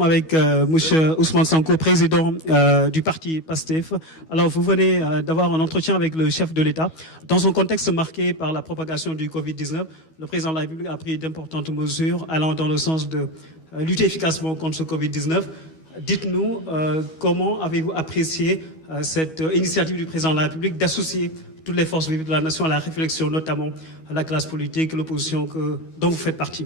Avec M. Ousmane Sonko, président du parti PASTEF. Alors, vous venez d'avoir un entretien avec le chef de l'État. Dans un contexte marqué par la propagation du Covid-19, le président de la République a pris d'importantes mesures allant dans le sens de lutter efficacement contre ce Covid-19. Dites-nous comment avez-vous apprécié cette initiative du président de la République d'associer toutes les forces vives de la nation à la réflexion, notamment à la classe politique, l'opposition dont vous faites partie?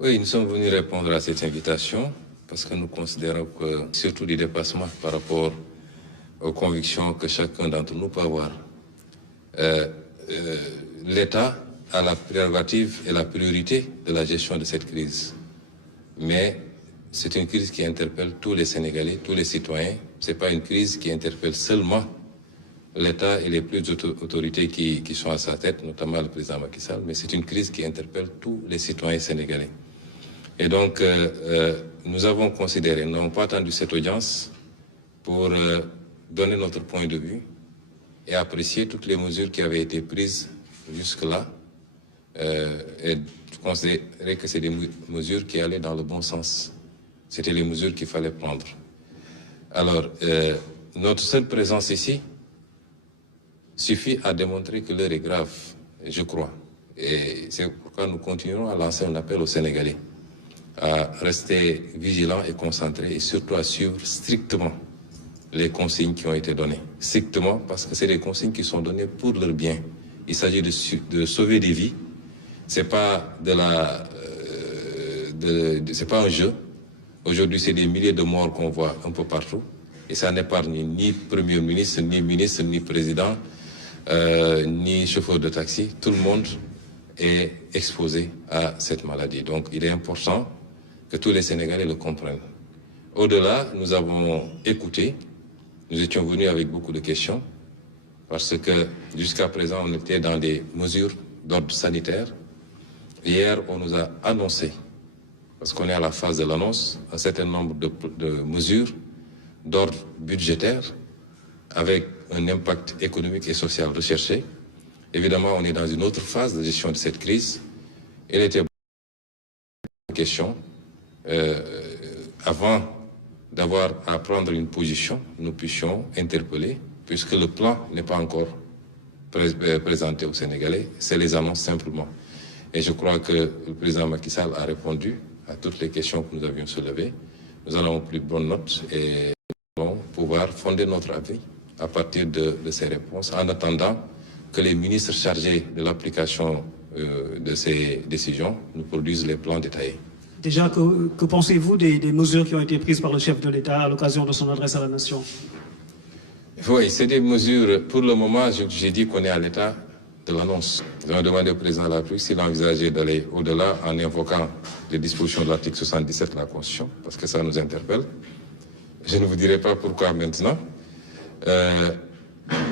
Oui, nous sommes venus répondre à cette invitation parce que nous considérons que, surtout des dépassements par rapport aux convictions que chacun d'entre nous peut avoir, l'État a la prérogative et la priorité de la gestion de cette crise. Mais c'est une crise qui interpelle tous les Sénégalais, tous les citoyens. Ce n'est pas une crise qui interpelle seulement l'État et les plus autorités qui sont à sa tête, notamment le président Macky Sall, mais c'est une crise qui interpelle tous les citoyens sénégalais. Et donc, nous avons considéré, nous n'avons pas attendu cette audience pour donner notre point de vue et apprécier toutes les mesures qui avaient été prises jusque-là et considérer que c'est des mesures qui allaient dans le bon sens. C'était les mesures qu'il fallait prendre. Alors, notre seule présence ici suffit à démontrer que l'heure est grave, je crois. Et c'est pourquoi nous continuerons à lancer un appel aux Sénégalais à rester vigilants et concentrés et surtout à suivre strictement les consignes qui ont été données. Strictement parce que c'est des consignes qui sont données pour leur bien. Il s'agit de sauver des vies. C'est pas c'est pas un jeu. Aujourd'hui, c'est des milliers de morts qu'on voit un peu partout. Et ça n'épargne ni Premier ministre, ni président, ni chauffeur de taxi. Tout le monde est exposé à cette maladie. Donc, il est important que tous les Sénégalais le comprennent. Au-delà, nous avons écouté, nous étions venus avec beaucoup de questions, parce que jusqu'à présent, on était dans des mesures d'ordre sanitaire. Hier, on nous a annoncé, parce qu'on est à la phase de l'annonce, un certain nombre de mesures d'ordre budgétaire, avec un impact économique et social recherché. Évidemment, on est dans une autre phase de gestion de cette crise. Il était question, avant d'avoir à prendre une position, nous puissions interpeller, puisque le plan n'est pas encore présenté aux Sénégalais, c'est les annonces simplement. Et je crois que le président Macky Sall a répondu à toutes les questions que nous avions soulevées. Nous en avons pris bonne note et nous allons pouvoir fonder notre avis à partir de ces réponses, en attendant que les ministres chargés de l'application de ces décisions nous produisent les plans détaillés. Déjà, que pensez-vous des mesures qui ont été prises par le chef de l'État à l'occasion de son adresse à la nation? Oui, c'est des mesures, pour le moment, j'ai dit qu'on est à l'état de l'annonce. Nous avons demandé au président de la République s'il envisageait d'aller au-delà en invoquant les dispositions de l'article 77 de la Constitution, parce que ça nous interpelle. Je ne vous dirai pas pourquoi maintenant.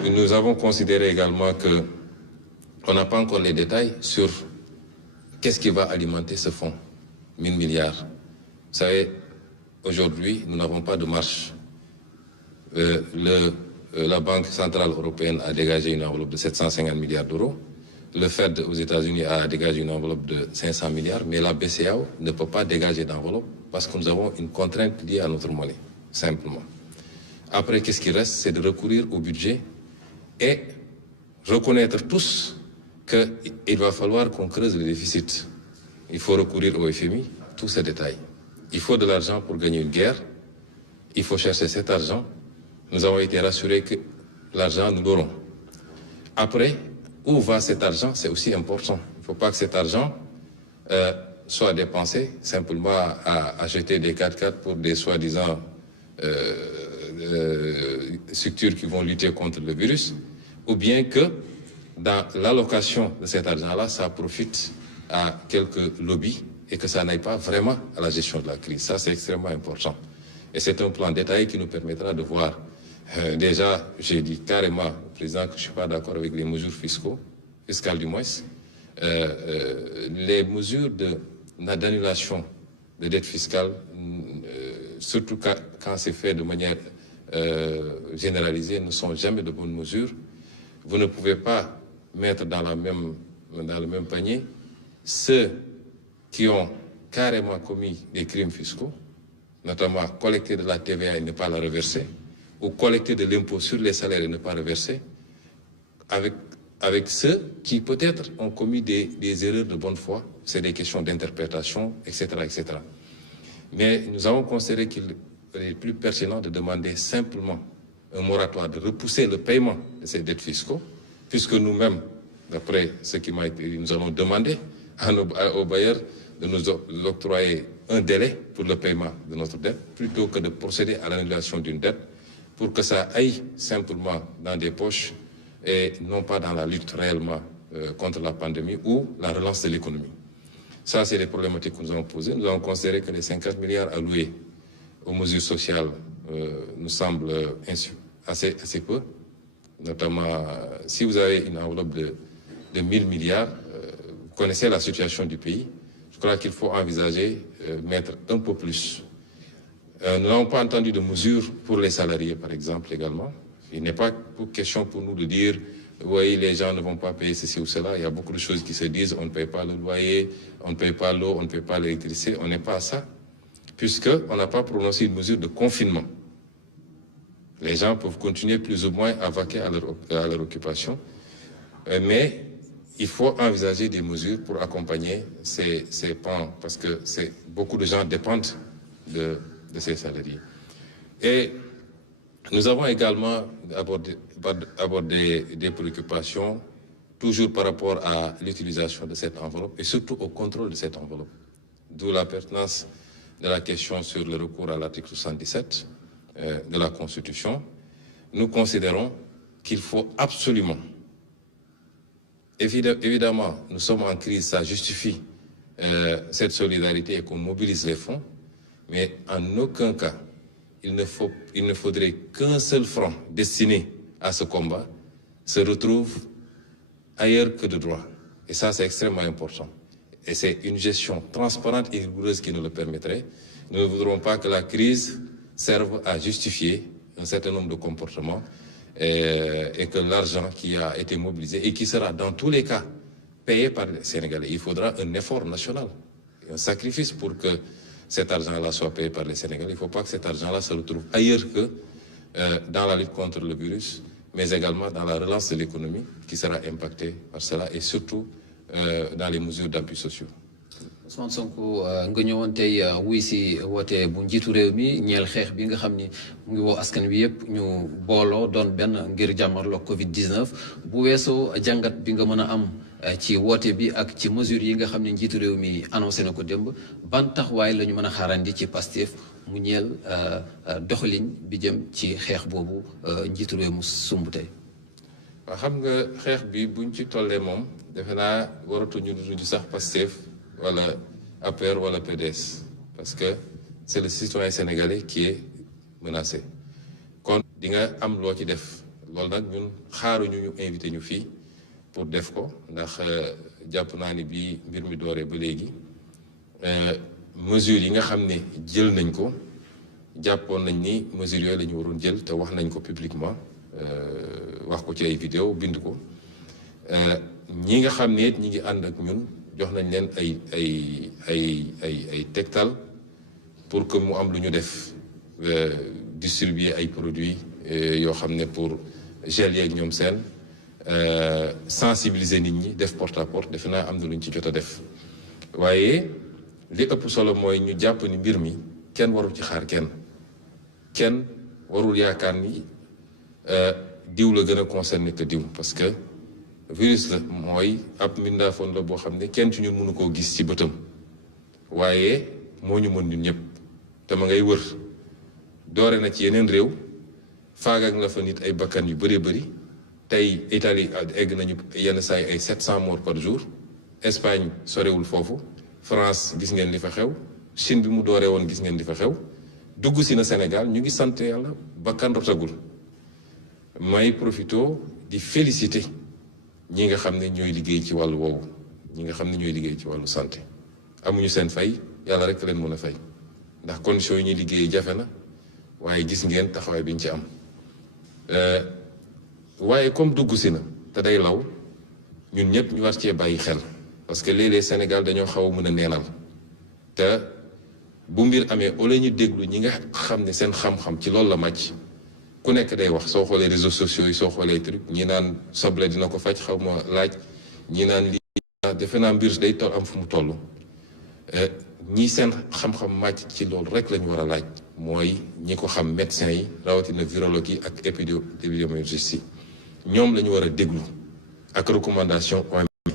Nous avons considéré également qu'on n'a pas encore les détails sur qu'est-ce qui va alimenter ce fonds, 1000 milliards. Vous savez, aujourd'hui, nous n'avons pas de marche. La Banque centrale européenne a dégagé une enveloppe de 750 milliards d'euros. Le Fed aux États-Unis a dégagé une enveloppe de 500 milliards, mais la BCEAO ne peut pas dégager d'enveloppe parce que nous avons une contrainte liée à notre monnaie, simplement. Après, qu'est-ce qui reste? C'est de recourir au budget et reconnaître tous qu'il va falloir qu'on creuse le déficit. Il faut recourir au FMI, tous ces détails. Il faut de l'argent pour gagner une guerre. Il faut chercher cet argent. Nous avons été rassurés que l'argent, nous l'aurons. Après, où va cet argent? C'est aussi important. Il ne faut pas que cet argent soit dépensé simplement à acheter des 4x4 pour des soi-disant structures qui vont lutter contre le virus, ou bien que dans l'allocation de cet argent-là, ça profite à quelques lobbies et que ça n'aille pas vraiment à la gestion de la crise. Ça, c'est extrêmement important. Et c'est un plan détaillé qui nous permettra de voir. Déjà, j'ai dit carrément au président que je ne suis pas d'accord avec les mesures fiscales du moins. Les mesures d'annulation de dette fiscale, surtout quand c'est fait de manière généralisée, ne sont jamais de bonnes mesures. Vous ne pouvez pas mettre dans le même panier ceux qui ont carrément commis des crimes fiscaux notamment collecter de la TVA et ne pas la reverser, ou collecter de l'impôt sur les salaires et ne pas reverser, avec ceux qui peut-être ont commis des erreurs de bonne foi, c'est des questions d'interprétation, etc., etc. Mais nous avons considéré qu'il est plus pertinent de demander simplement un moratoire, de repousser le paiement de ces dettes fiscaux, puisque nous-mêmes, d'après ce qui m'a été dit, nous allons demander aux bailleurs de nous octroyer un délai pour le paiement de notre dette, plutôt que de procéder à l'annulation d'une dette, pour que ça aille simplement dans des poches et non pas dans la lutte réellement contre la pandémie ou la relance de l'économie. Ça, c'est les problématiques que nous avons posées. Nous avons considéré que les 50 milliards alloués aux mesures sociales nous semblent assez peu. Notamment, si vous avez une enveloppe de 1000 milliards, vous connaissez la situation du pays. Je crois qu'il faut envisager mettre un peu plus. Nous n'avons pas entendu de mesures pour les salariés, par exemple, également. Il n'est pas question pour nous de dire oui, les gens ne vont pas payer ceci ou cela. Il y a beaucoup de choses qui se disent, on ne paye pas le loyer, on ne paye pas l'eau, on ne paye pas l'électricité. On n'est pas à ça, puisqu'on n'a pas prononcé une mesure de confinement. Les gens peuvent continuer plus ou moins à vaquer à leur occupation, mais il faut envisager des mesures pour accompagner ces pans, parce que beaucoup de gens dépendent de ces salariés. Et nous avons également abordé des préoccupations, toujours par rapport à l'utilisation de cette enveloppe et surtout au contrôle de cette enveloppe. D'où la pertinence de la question sur le recours à l'article 77 de la Constitution. Nous considérons qu'il faut absolument, évidemment, nous sommes en crise, ça justifie cette solidarité et qu'on mobilise les fonds, mais en aucun cas, il ne faudrait qu'un seul franc destiné à ce combat se retrouve ailleurs que de droit. Et ça, c'est extrêmement important. Et c'est une gestion transparente et rigoureuse qui nous le permettrait. Nous ne voudrons pas que la crise serve à justifier un certain nombre de comportements et que l'argent qui a été mobilisé et qui sera dans tous les cas payé par les Sénégalais. Il faudra un effort national, un sacrifice pour que cet argent-là soit payé par les Sénégalais. Il ne faut pas que cet argent-là se retrouve ailleurs que dans la lutte contre le virus, mais également dans la relance de l'économie qui sera impactée par cela et surtout dans les mesures d'appui sociaux. Ousmane Sonko nga ñëwoon tey wuy si woote bu njiitu réew mi ñeel xeex bi nga xam ni mu ngi woo askan wi yëpp ñu booloo doon benn ngir jàmmarloo Covid-19 bu weesoo jàngat bi nga mën a am ci woote bi ak ci mesures yi nga xam ne njiitu réew mi annoncé na ko démb ban taxawaay la ñu mën a xaarandi ci Pastef mu ñeel doxalin bi jëm ci xeex boobu njiitu réew mu sumb tey. waaw xam nga xeex bi buñ ci tollee moom defe naa waratuñu du sax Pastef wala APR wala PDS parce que c'est le citoyen sénégalais qui est menacé kon di nga am loo ci def loolu nag ñun xaaruñu ñu invité ñu fii pour def ko ndax jàpp naa ni bii mbir mi dooree ba léegi mesures yi nga xam ne jël nañ ko jàppoon nañ ni mesures yooyu la ñu waroon jël te wax nañ ko publiquement wax ko ci ay vidéo bind ko ñi nga xam ne ñi ngi ànd ak ñun jox nañ leen ay tegtal pour que mu am lu ñu def distribuer ay produits yoo xam ne pour gel yeeg ñoom seen sensibiliser nit ñi def porte à porte defe naa am na lu ñu ci jot a def waaye li ëpp solo mooy ñu jàpp ni mbir mi kenn warul ci xaar kenn warul yaakaar ni diw la gën a concerné que diw parce que virus la mooy ab mbindaafoon la boo xam ne kenn ci ñun mënu koo gis ci bëtam waaye moo ñu mën ñun ñëpp te ma ngay wër doore na ci yeneen réew faagak na fa nit ay bakkan yu bëree bëri tey Italie egg nañu yenn saa yi ay 700 morts par jour Espagne sorewul foofu France gis ngeen li fa xew Chine bi mu dooree woon gis ngeen li fa xew dugg si na Sénégal ñu ngi sant yàlla bakkan rotagul may profito di féliciter ñi nga xam ne ñooy liggéey ci wàllu woowu ñi nga xam ne ñooy liggéey ci wàllu santé amuñu seen fay yàlla rek leen mën a fay ndax conditions yi ñuy liggéey jafe na waaye gis ngeen taxawaay bi ñu ci am waaye comme dugg si na te day law ñun ñëpp ñu war cee bàyyi xel parce que léeg-léeg Sénégal dañoo xaw a mën a neenal te bu mbir amee au lieu ñu déglu ñi nga xam ne seen xam-xam ci loolu la màcc ku nekk day wax soo xoolee réseaux sociaux yi soo xoolee truc ñi naan soble dina ko faj xaw ma laaj ñi naan lii defe naa mbir day toll am fu mu toll ñi seen xam-xam màcc ci loolu rek la ñu war a laaj mooy ñi ko xam médecins yi rawatina virologue yi ak épidémiologistes yi ñoom la ñu war a déglu ak recommandation OMS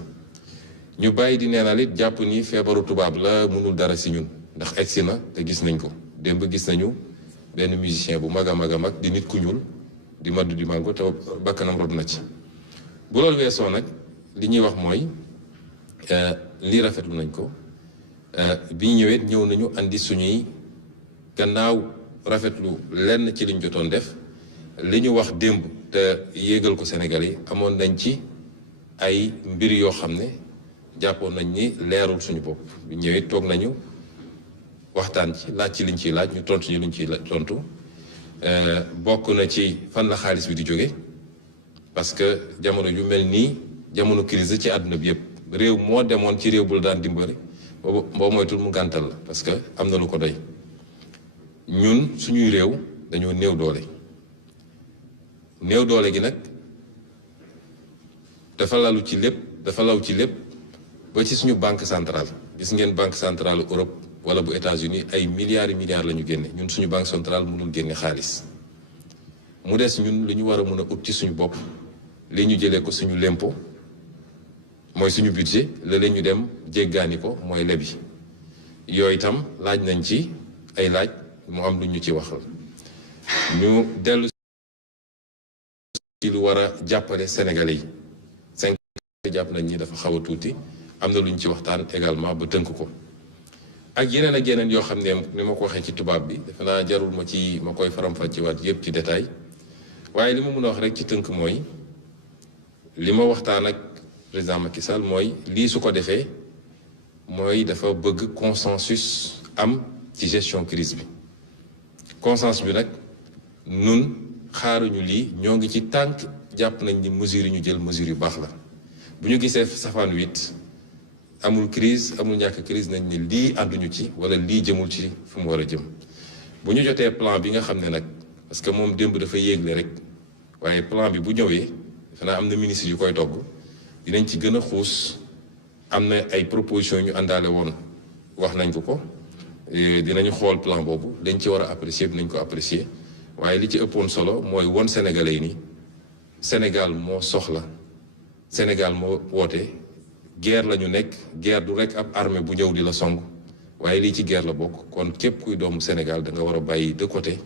ñu bàyyi di neenal it jàpp ni feebaru tubaab la mënul dara si ñun ndax egsi na te gis nañ ko démb gis nañu benn musicien bu mag a mag a mag di nit ku ñuul di maddu di mango te bakkanam rod na ci bu loolu weesoo nag li ñuy wax mooy lii rafetlu nañ ko bi ñu ñëwee ñëw nañu andi suñuy gannaaw rafetlu lenn ci liñ jotoon def li ñu wax démb te yéegal ko Sénégal yi amoon nañ ci ay mbir yoo xam ne jàppoon nañ ni leerul suñu bopp bi ñëwee toog nañu waxtaan ci laaj ci liñ ciy laaj ñu tontu ñu liñ ciy tontu bokk na ci fan la xaalis bi di jóge parce que jamono yu mel nii jamono crise ci àdduna bi yëpp réew moo demoon ci réew bu la daan dimbali boo moytul mu gàntal la parce que am na lu ko doy ñun suñuy réew dañoo néew doole gi nag dafa lalu ci lépp dafa law ci lépp ba ci suñu banque centrale gis ngeen banque centrale Europe wala bu États-Unis ay milliards et milliards la ñu génne ñun suñu banque centrale mënul génne xaalis mu des ñun li ñu war a mën a ut ci suñu bopp li ñu jëlee ko suñu lempo mooy suñu budget la ñu dem jéggaani ko mooy lebi yooyu itam laaj nañ ci ay laaj mu am lu ñu ci waxal ñu dellu ci lu war a jàppale Sénégalais yi 5 jàpp nañ ñi dafa xaw a tuuti am na lu ñu ci waxtaan également ba tënk ko ak yeneen yoo xam ne ni ma ko waxee ci tubaab bi defe naa jarul ma koy faram-fàccewaat yëpp ci détail waaye li ma mën a wax rek ci tënk mooy li ma waxtaan ak président Macky Sall mooy lii su ko defee mooy dafa bëgg consensus am ci gestion crise bi consensus bi nag nun xaaruñu lii ñoo ngi ci tànk jàpp nañ ni mesures yi ñu jël mesures yu baax la bu ñu gisee safaan 8 amul crise amul ñàkk crise nañ ni lii ànduñu ci wala lii jëmul ci fu mu war a jëm bu ñu jotee plan bi nga xam ne nag parce que moom démb dafa yéegle rek waaye plan bi bu ñëwee xanaa am na ministre yu koy togg dinañ ci gën a xuus am na ay propositions ñu àndaale woon wax nañ ko dinañu xool plan boobu dañ ci war a apprécier dinañ ko apprécier waaye li ci ëppoon solo mooy won Sénégalais yi ni Sénégal moo soxla Sénégal moo woote guerre la ñu nekk guerre du rek ab armée bu ñëw di la song waaye lii ci guerre la bokk kon képp kuy doomu Sénégal da nga war a bàyyi de côté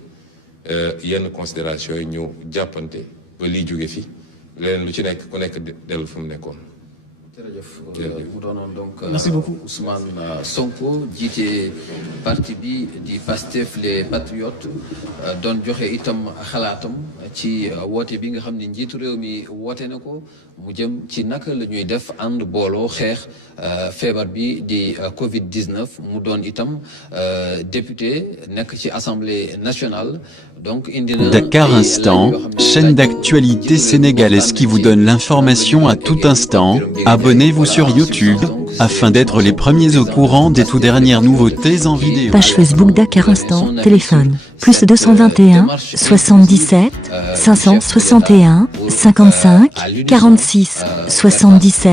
yenn considération yi ñu jàppante ba lii jóge fi leneen lu ci nekk ku nekk dellu fu mu nekkoon. jërëjëf mu doonoon donc merci beaucoup Ousmane Sonko jiite parti bi di Pastef les Patriotes doon joxe itam xalaatam ci woote bi nga xam ne njiitu réew mi woote na ko mu jëm ci naka la ñuy def ànd booloo xeex feebar bi di Covid 19 mu doon itam député nekk ci Assemblée nationale. Donc, Dakar Instant, chaîne d'actualité sénégalaise qui vous donne l'information à tout instant. Abonnez-vous sur YouTube, afin d'être les premiers au courant des tout dernières nouveautés en vidéo. Page Facebook Dakar Instant, téléphone, plus 221, 77, 561, 55, 46, 77.